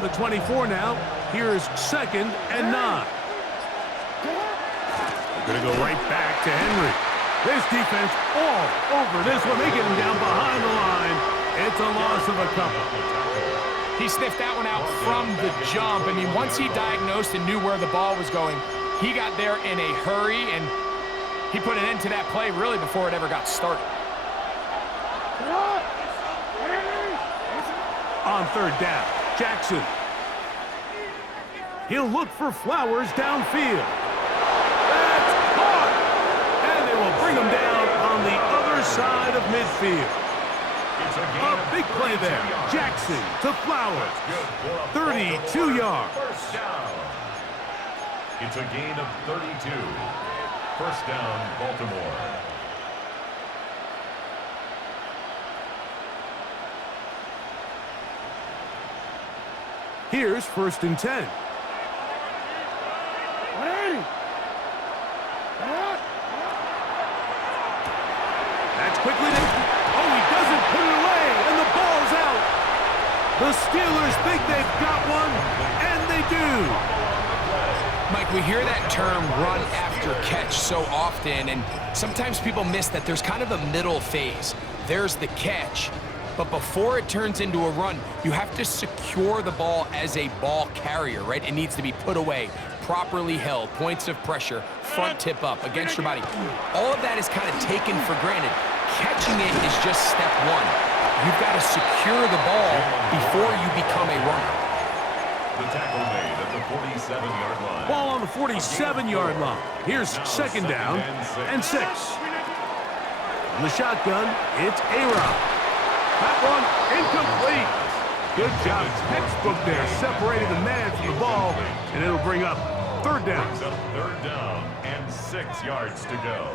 from the 24 now. Here's 2nd and 9. They're going to go right back to Henry. This defense all over this one. They get him down behind the line. It's a loss of a couple. He sniffed that one out from the jump. I mean, once he diagnosed and knew where the ball was going, he got there in a hurry, and he put an end to that play really before it ever got started. On 3rd down, Jackson. He'll look for Flowers downfield. That's caught! And they will bring him down on the other side of midfield. A big play there. Jackson to Flowers. 32 yards. First down. It's a gain of 32. First down, Baltimore. Here's 1st and 10. That's quickly. Oh, he doesn't put it away, and the ball's out. The Steelers think they've got one, and they do. Mike, we hear that term run after catch so often, and sometimes people miss that there's kind of a middle phase. There's the catch, but before it turns into a run, you have to secure the ball as a ball carrier, right? It needs to be put away, properly held, points of pressure, front tip up against your body. All of that is kind of taken for granted. Catching it is just step one. You've got to secure the ball before you become a runner. The tackle made at the 47-yard line. Ball on the 47-yard line. Here's 2nd down and 6. On the shotgun, it's A-Rod. That one incomplete. Good job, textbook there, separating the man from the ball, and it'll bring up 3rd down. Brings up 3rd down and 6 yards to go.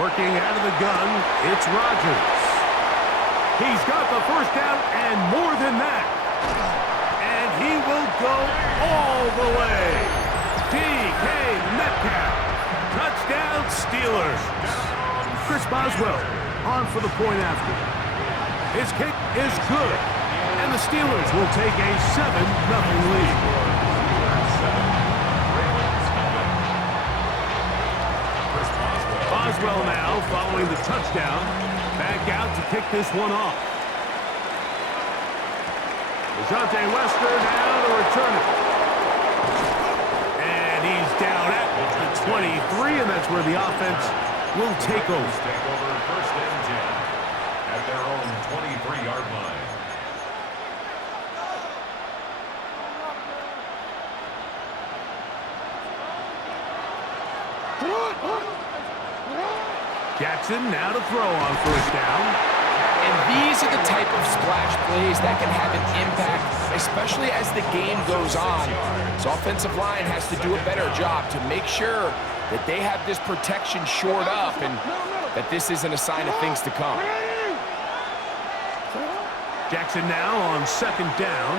Working out of the gun, it's Rodgers. He's got the 1st down and more than that. And he will go all the way. DK Metcalf. Touchdown, Steelers. Chris Boswell on for the point after. His kick is good. And the Steelers will take a 7-0 lead. Boswell now following the touchdown. Back out to kick this one off. DeJounte Wester now to return it. And he's down at the 23, and that's where the offense will take over. Take over 1st and 10 at their own 23-yard line. Jackson now to throw on 1st down. And these are the type of splash plays that can have an impact, especially as the game goes on. So offensive line has to do a better job to make sure that they have this protection shored up and that this isn't a sign of things to come. Jackson now on 2nd down.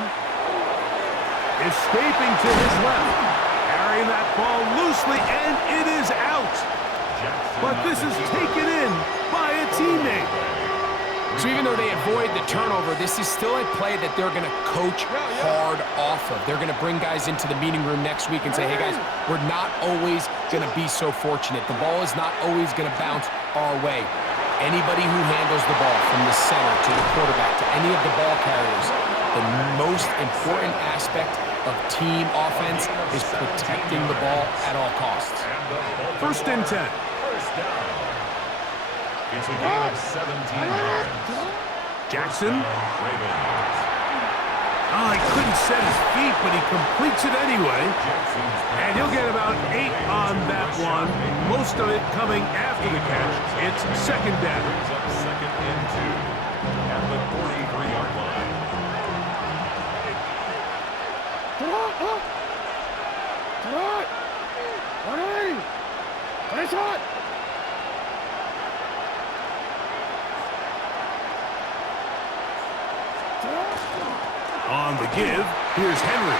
Escaping to his left. Carrying that ball loosely, and it is out. But this is taken in by a teammate. So even though they avoid the turnover, this is still a play that they're going to coach hard off of. They're going to bring guys into the meeting room next week and say, hey, guys, we're not always going to be so fortunate. The ball is not always going to bounce our way. Anybody who handles the ball from the center to the quarterback to any of the ball carriers, the most important aspect of team offense is protecting the ball at all costs. 1st and 10. It's a gain of 17 yards. Jackson. Ravens. Oh, he couldn't set his feet, but he completes it anyway. And he'll get about 8 on that one. Most of it coming after the catch. It's 2nd down. Brings up 2nd and 2 at the 43-yard line. On the give, here's Henry.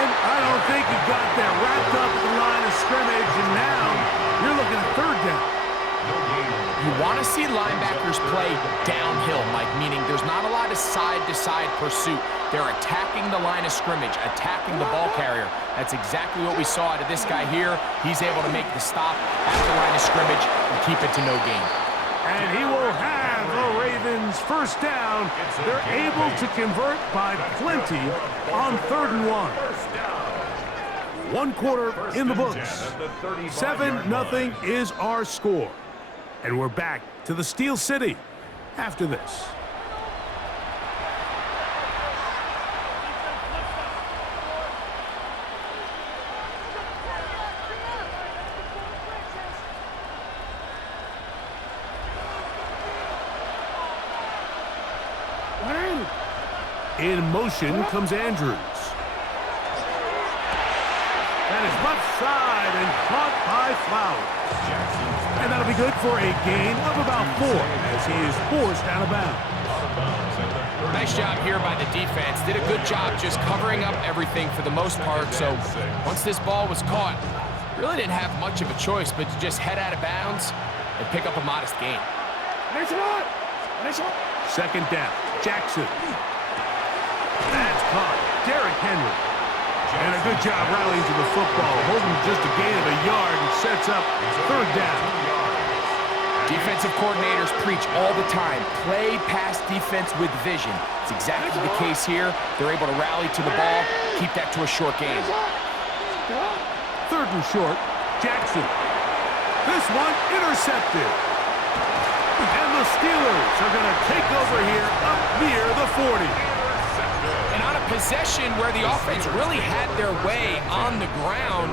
And I don't think he got that wrapped up at the line of scrimmage, and now you're looking at 3rd down. You want to want to see linebackers play downhill, Mike, meaning there's not a lot of side-to-side pursuit. They're attacking the line of scrimmage, attacking the ball carrier. That's exactly what we saw out of this guy here. He's able to make the stop at the line of scrimmage and keep it to no gain. And he will have the Ravens first down. They're able to convert by plenty on 3rd and 1. 1 quarter in the books. 7-0 is our score. And we're back to the Steel City after this. In motion comes Andrews. That is left side and caught by Flowers. And that'll be good for a gain of about 4 as he is forced out of bounds. Nice job here by the defense. Did a good job just covering up everything for the most part. So once this ball was caught, really didn't have much of a choice but to just head out of bounds and pick up a modest gain. 2nd down, Jackson. That's caught. Derrick Henry. And a good job rallying to the football, holding just a gain of a yard and sets up 3rd down. Defensive coordinators preach all the time, play pass defense with vision. It's exactly the case here. They're able to rally to the ball, keep that to a short gain. 3rd and short, Jackson. This one intercepted. And the Steelers are going to take over here up near the 40. And on a possession where the offense really had their way on the ground,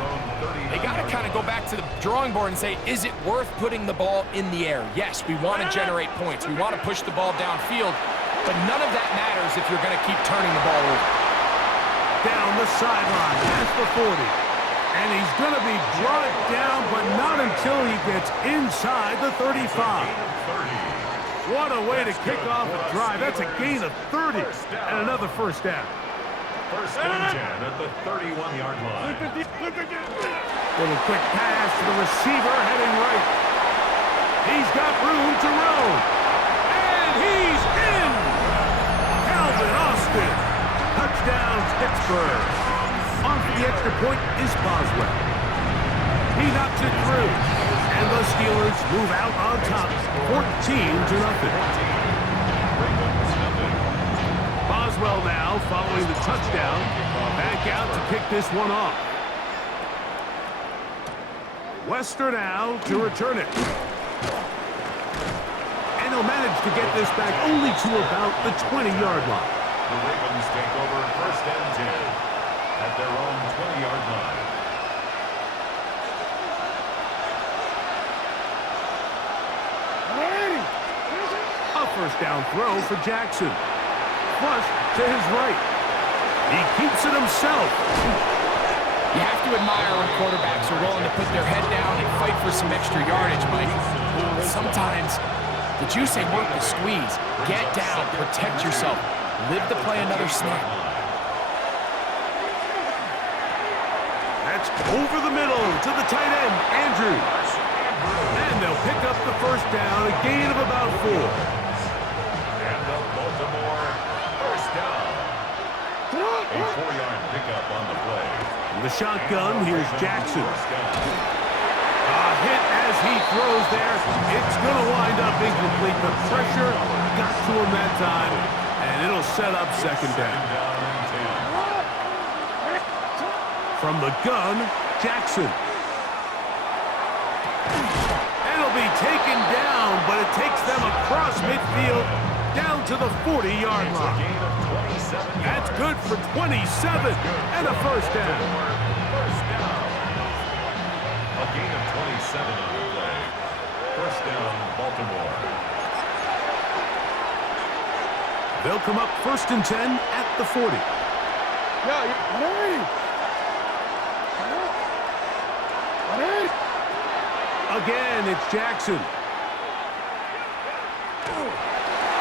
they got to kind of go back to the drawing board and say, is it worth putting the ball in the air? Yes, we want to generate points. We want to push the ball downfield, but none of that matters if you're going to keep turning the ball over. Down the sideline, past the 40. And he's going to be brought down, but not until he gets inside the 35. What a way to kick off a drive. That's a gain of 30 and another first down. 1st and 10 at the 31-yard line. Little quick pass to the receiver heading right. He's got room to roam. And he's in! Calvin Austin. Touchdown, Pittsburgh. On for the extra point is Boswell. He knocks it through. And the Steelers move out on top, 14-0. Boswell now following the touchdown. Back out to kick this one off. Wester now to return it. And he'll manage to get this back only to about the 20-yard line. The Ravens take over 1st and 10 at their own 20-yard line. A first down throw for Jackson. Flush to his right. He keeps it himself. You have to admire when quarterbacks are willing to put their head down and fight for some extra yardage, Mike. Sometimes the juice ain't worth the squeeze. Get down, protect yourself, live to play another snap. That's over the middle to the tight end, Andrews. And they'll pick up the first down, a gain of about 4. And the Baltimore first down. A 4-yard pickup on the play. In the shotgun, here's Jackson. A hit as he throws there. It's going to wind up incomplete. The pressure got to him that time, and it'll set up 2nd down. From the gun, Jackson. It'll be taken down, but it takes them across midfield down to the 40-yard line. That's good for 27 and a first down. A gain of 27 on the play. First down, Baltimore. They'll come up 1st and 10 at the 40. Again, it's Jackson.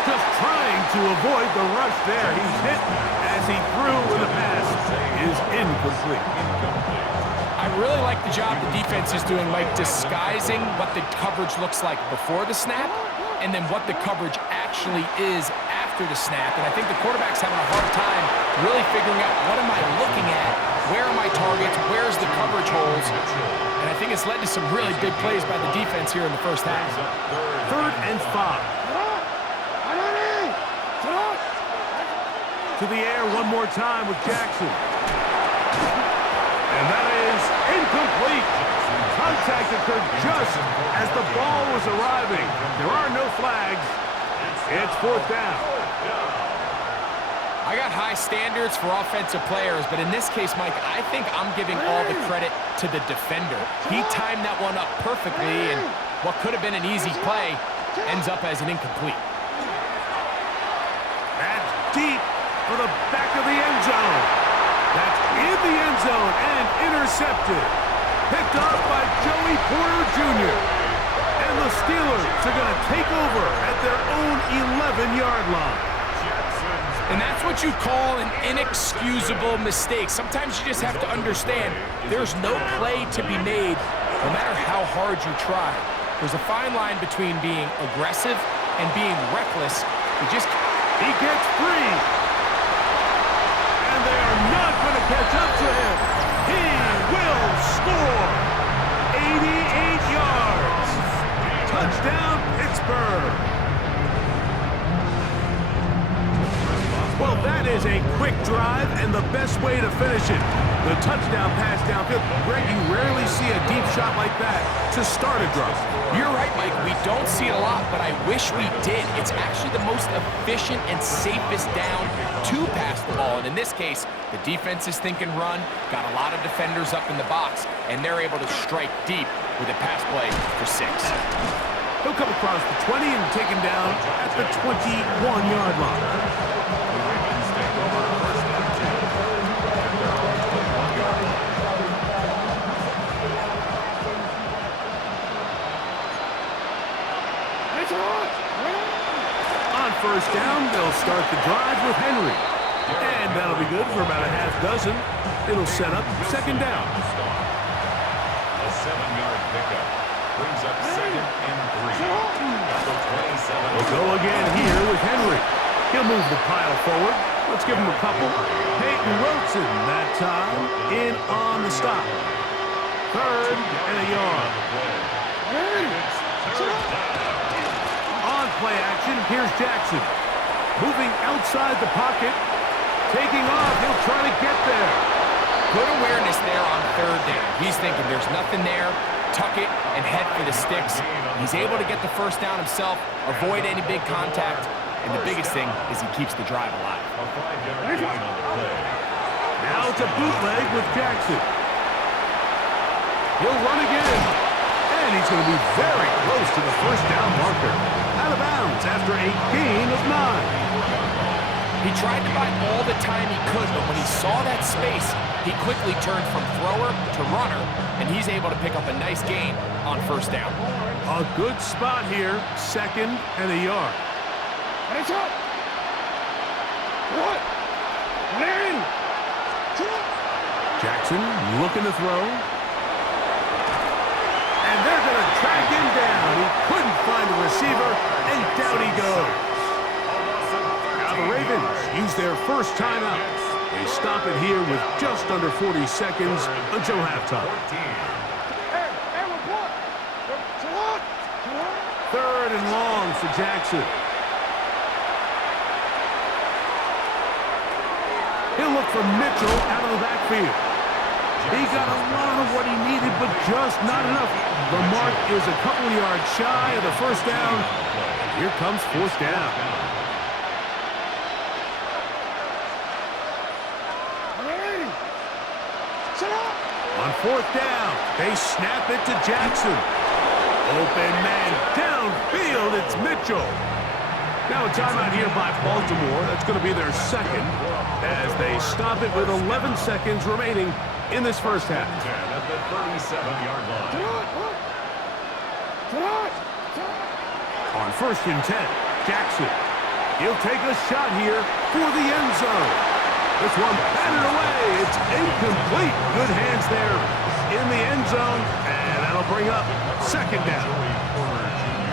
Just trying to avoid the rush there. He's hit as he threw and the pass is incomplete. I really like the job the defense is doing, Mike, disguising what the coverage looks like before the snap and then what the coverage actually is after the snap. And I think the quarterback's having a hard time really figuring out, what am I looking at? Where are my targets? Where's the coverage holes? And I think it's led to some really big plays by the defense here in the first half. 3rd and 5. To the air one more time with Jackson. And that is incomplete. Contact occurred just as the ball was arriving. There are no flags. It's 4th down. I got high standards for offensive players, but in this case, Mike, I think I'm giving all the credit to the defender. He timed that one up perfectly, and what could have been an easy play ends up as an incomplete. That's deep for the back of the end zone. That's in the end zone and intercepted. Picked up by Joey Porter Jr. And the Steelers are going to take over at their own 11-yard line. And that's what you call an inexcusable mistake. Sometimes you just have to understand there's no play to be made, no matter how hard you try. There's a fine line between being aggressive and being reckless. He gets free. And they are not going to catch up to him. He will score. 88 yards. Touchdown, Pittsburgh. Well, that is a quick drive and the best way to finish it. The touchdown pass downfield. Greg, you rarely see a deep shot like that to start a drive. You're right, Mike. We don't see it a lot, but I wish we did. It's actually the most efficient and safest down to pass the ball. And in this case, the defense is thinking run, got a lot of defenders up in the box, and they're able to strike deep with a pass play for 6. He'll come across the 20 and take him down at the 21-yard line. On 1st down, they'll start the drive with Henry. And that'll be good for about a half dozen. It'll set up 2nd down. A 7-yard pickup brings up 2nd and 3. We'll go again here with Henry. He'll move the pile forward. Let's give him a couple. Peyton Wilson that time in on the stop. 3rd and a yard. On play action, here's Jackson. Moving outside the pocket. Taking off, he'll try to get there. Good awareness there on 3rd down. He's thinking there's nothing there. Tuck it and head for the sticks. He's able to get the 1st down himself, avoid any big contact, and the biggest thing is he keeps the drive alive. Now it's a bootleg with Jackson. He'll run again. And he's going to be very close to the 1st down marker. Out of bounds after a gain of 9. He tried to buy all the time he could, but when he saw that space, he quickly turned from thrower to runner, and he's able to pick up a nice gain on 1st down. A good spot here, 2nd and a yard. It's up. What? Larry. Jackson looking to throw. And they're going to track him down. He couldn't find the receiver, and down he goes. Now the Ravens use their 1st timeout. They stop it here with just under 40 seconds until halftime. 3rd and long for Jackson. He'll look for Mitchell out of the backfield. He got a lot of what he needed, but just not enough. The mark is a couple yards shy of the 1st down. And here comes 4th down. On 4th down, they snap it to Jackson. Open man downfield, it's Mitchell. Now a timeout here by Baltimore. That's going to be their 2nd as they stop it with 11 seconds remaining in this 1st half. At the 37-yard line. On 1st and 10, Jackson. He'll take a shot here for the end zone. This one batted away. It's incomplete. Good hands there in the end zone. And that'll bring up 2nd down.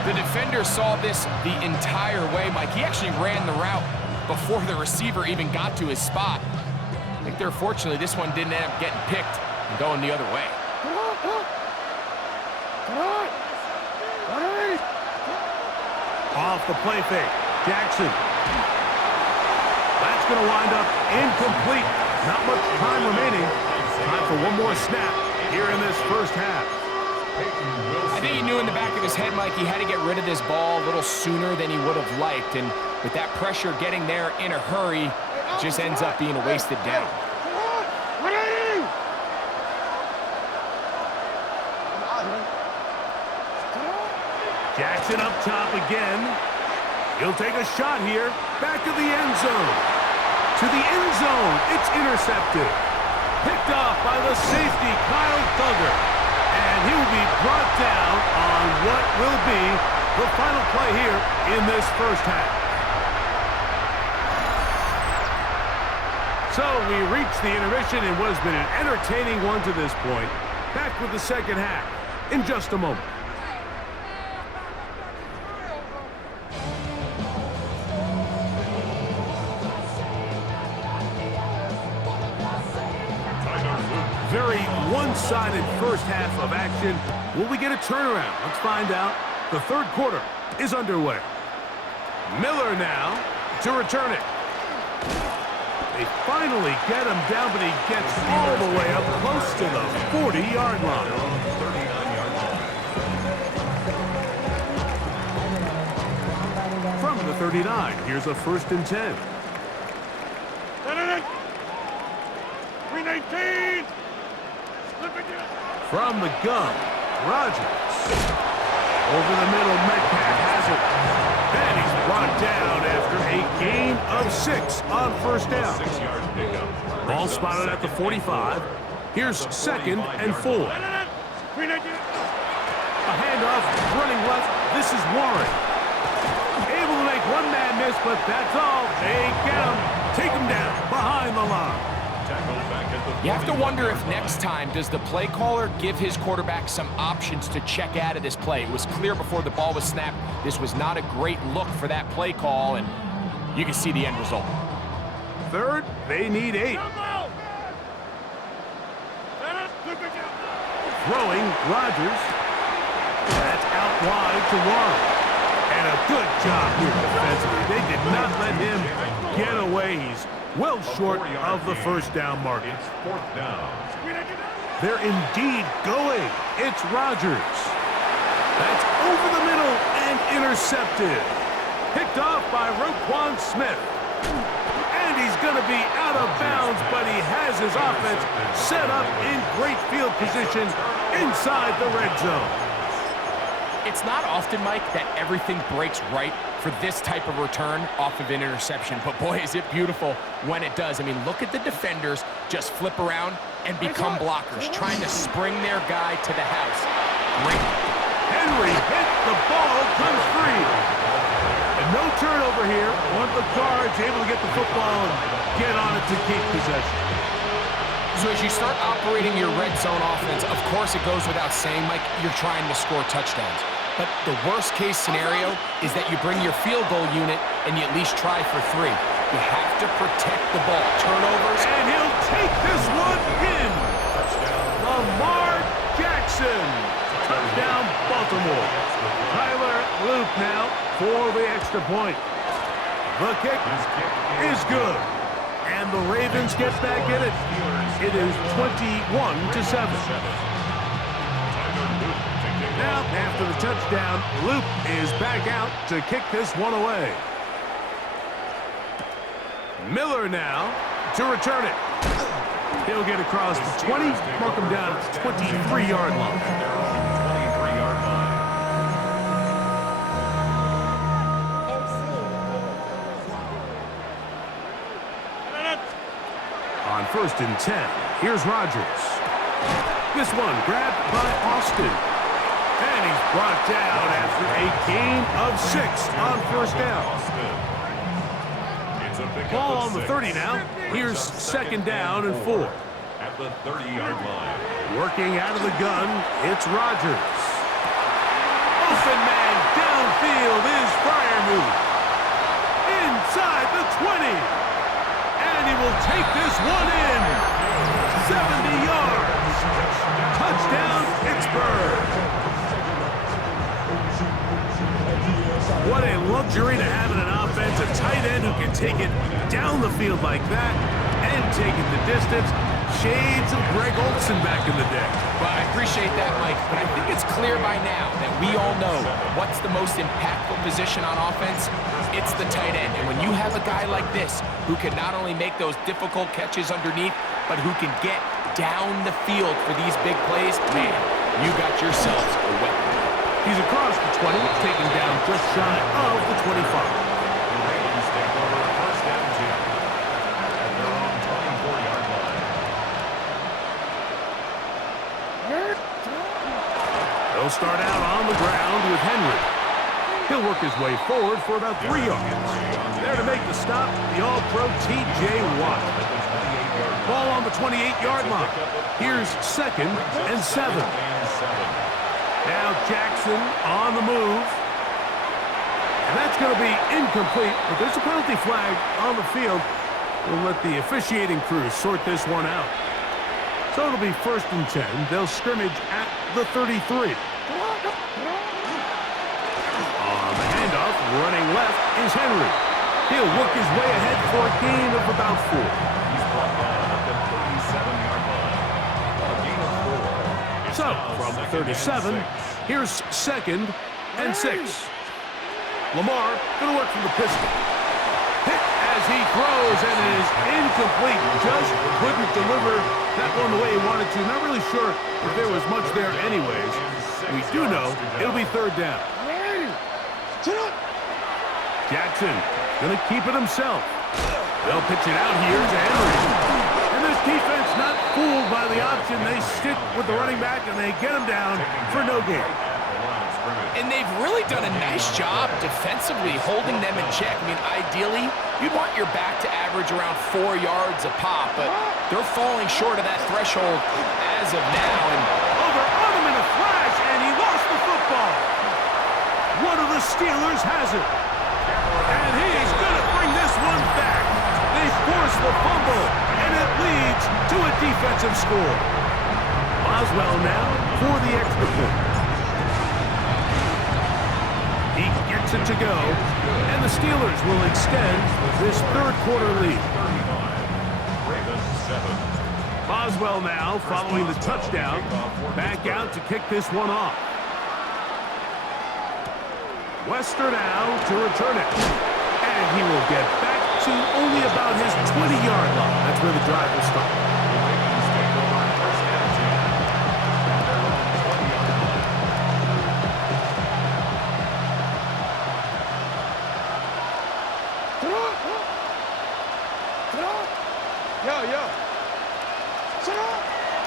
The defender saw this the entire way, Mike. He actually ran the route before the receiver even got to his spot. I think fortunately, this one didn't end up getting picked and going the other way. Off the play fake. Jackson. That's going to wind up incomplete. Not much time remaining. Time for one more snap here in this first half. I think he knew in the back of his head, Mike, he had to get rid of this ball a little sooner than he would have liked. And with that pressure getting there in a hurry, it just ends up being a wasted down. Jackson up top again. He'll take a shot here. Back to the end zone. To the end zone. It's intercepted. Picked off by the safety, Kyle Duggar. And he will be brought down on what will be the final play here in this first half. So we reached the intermission in what has been an entertaining one to this point. Back with the second half in just a moment. Very one-sided first half of action. Will we get a turnaround? Let's find out. The third quarter is underway. Miller now to return it. They finally get him down, but he gets all the way up close to the 40-yard line. From the 39, here's a 1st and 10. 319. From the gun, Rodgers. Over the middle, Metcalf has it. And he's brought down after a gain of 6 on first down. 6-yard pickup. Ball spotted at the 45. Here's 2nd and 4. A handoff, running left. This is Warren. Able to make one man miss, but that's all. They get him. Take him down behind the line. You have to wonder if next time, does the play caller give his quarterback some options to check out of this play? It was clear before the ball was snapped, this was not a great look for that play call, and you can see the end result. Third, they need 8. Throwing, Rodgers. That's out wide to Warren. And a good job here defensively. They did not let him get away. He's well short of the first down marker. It's 4th down. They're indeed going. It's Rodgers. That's over the middle and intercepted. Picked off by Roquan Smith. And he's going to be out of bounds, but he has his offense set up in great field position inside the red zone. It's not often, Mike, that everything breaks right for this type of return off of an interception. But boy, is it beautiful when it does. I mean, look at the defenders just flip around and become blockers, trying to spring their guy to the house. Great. Henry hit the ball, comes free. And no turnover here. One of the guards able to get the football and get on it to keep possession. So as you start operating your red zone offense, of course it goes without saying, Mike, you're trying to score touchdowns. But the worst case scenario is that you bring your field goal unit and you at least try for 3. You have to protect the ball. Turnovers. And he'll take this one in. Lamar Jackson. Touchdown, Baltimore. Tyler Loop now for the extra point. The kick is good. And the Ravens get back in it. It is 21-7. Now, after the touchdown, Loop is back out to kick this one away. Miller now to return it. He'll get across the 20, mark him down at the 23-yard line. 23-yard line. On 1st and 10, here's Rodgers. This one grabbed by Austin. And he's brought down after a gain of 6 on first down. Ball on the 30 now. Here's 2nd down and 4. At the 30-yard line. Working out of the gun, it's Rodgers. Open man down will take this one in. 70 yards. Touchdown, Pittsburgh. What a luxury to have in an offense, a tight end who can take it down the field like that and take it the distance. Shades of Greg Olsen back in the day. Well, I appreciate that, Mike, but I think it's clear by now that we all know what's the most impactful position on offense. It's the tight end. And when you have a guy like this who can not only make those difficult catches underneath, but who can get down the field for these big plays, man, you got yourselves a weapon. He's across the 20, taken down just shy of the 25. The Ravens take over first down 2 at their own 24-yard line. They'll start out on the ground with Henry. He'll work his way forward for about 3 yards. There to make the stop, the All-Pro T.J. Watt. Ball on the 28-yard line. Here's 2nd and 7. Now Jackson on the move. And that's going to be incomplete, but there's a penalty flag on the field. We'll let the officiating crew sort this one out. So it'll be 1st and 10. They'll scrimmage at the 33. On the handoff, running left is Henry. He'll work his way ahead for a gain of about 4. He's brought down at the 37-yard line. A gain of 4. So, from the 37, here's 2nd and 6. Lamar going to work from the pistol. Hit as he throws, and it is incomplete. Just couldn't deliver that one the way he wanted to. Not really sure if there was much there anyways. We do know it'll be 3rd down. Jackson going to keep it himself. They'll pitch it out here to Henry. And this defense not fooled by the option. They stick with the running back, and they get him down for no gain. And they've really done a nice job defensively holding them in check. I mean, ideally, you'd want your back to average around 4 yards a pop, but they're falling short of that threshold as of now. And over on him in a flash, and he lost the football. One of the Steelers has it. And he's going to bring this one back. They force the fumble, and it leads to a defensive score. Boswell now for the extra point. He gets it to go, and the Steelers will extend this 3rd quarter lead. Boswell now following the touchdown, back out to kick this one off. Wester now to return it, and he will get back to only about his 20-yard line. That's where the drive will start.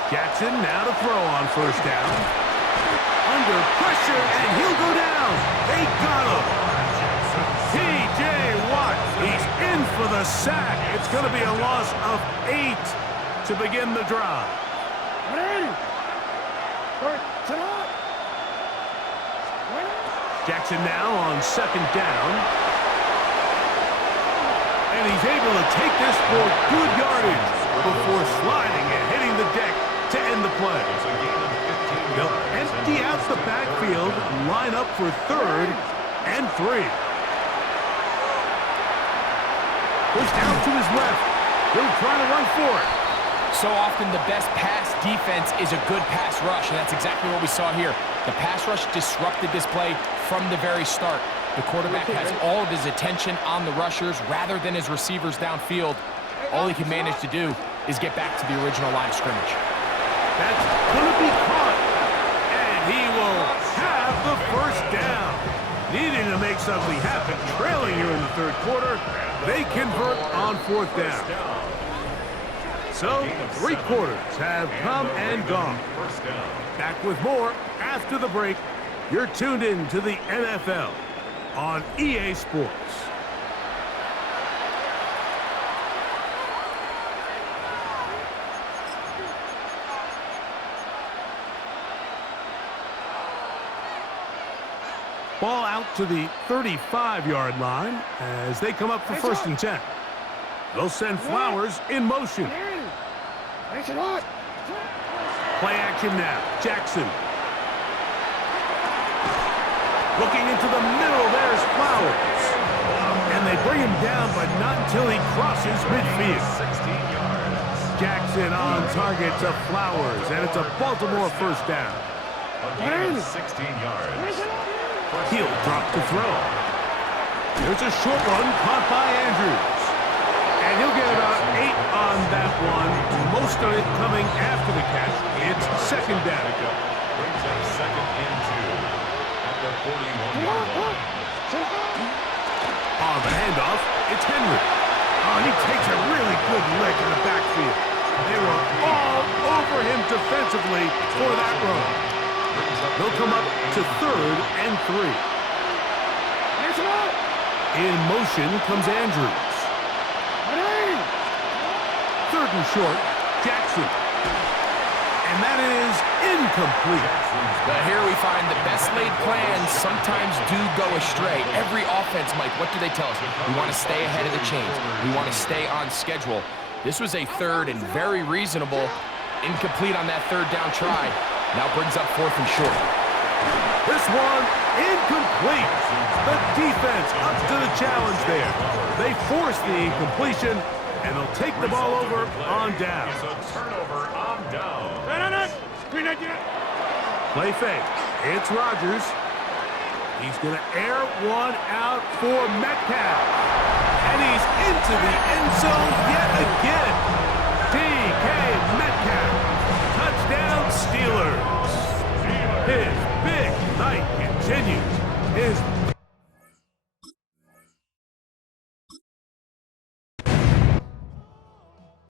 Jackson now to throw on 1st down. Under pressure, and he'll go down. They got him. T.J. Watt, he's in for the sack. It's going to be a loss of 8 to begin the drive. Jackson now on 2nd down. And he's able to take this for good yardage before sliding and hitting the deck to end the play. They'll empty out the backfield, line up for 3rd and 3. Pushed out to his left. He'll try to run for it. so often the best pass defense is a good pass rush, and that's exactly what we saw here. The pass rush disrupted this play from the very start. The quarterback has all of his attention on the rushers rather than his receivers downfield. All he can manage to do is get back to the original line of scrimmage. That's going to be caught, and he will have the first down. Needing to make something happen, trailing here in the third quarter, they convert on fourth down. So, 3 quarters have come and gone. Back with more after the break. You're tuned in to the NFL on EA Sports. Ball out to the 35-yard line as they come up for first and 10. They'll send Flowers in motion. Play action now. Jackson. Looking into the middle, there's Flowers. And they bring him down, but not until he crosses midfield. 16 yards. Jackson on target to Flowers, and it's a Baltimore first down. A gain of 16 yards. He'll drop to throw. There's a short one caught by Andrews. And he'll get about 8 on that one. Most of it coming after the catch. It's second down. Brings up second and 2 at the 41-yard line. On the handoff, it's Henry. Oh, he takes a really good lick in the backfield. They were all over him defensively for that run. They'll come up to third and 3. In motion comes Andrews. Third and short, Jackson. And that is incomplete. Now here we find the best laid plans sometimes do go astray. Every offense, Mike, what do they tell us? We want to stay ahead of the chains. We want to stay on schedule. This was a third and very reasonable. Incomplete on that third down try. Now brings up fourth and short. This one, incomplete. The defense up to the challenge there. They force the incompletion, and they'll take the ball over on down. It's a turnover on down. Play fake. It's Rodgers. He's going to air one out for Metcalf. And he's into the end zone yet again. DK Metcalf. Touchdown Steelers. His big night continues. His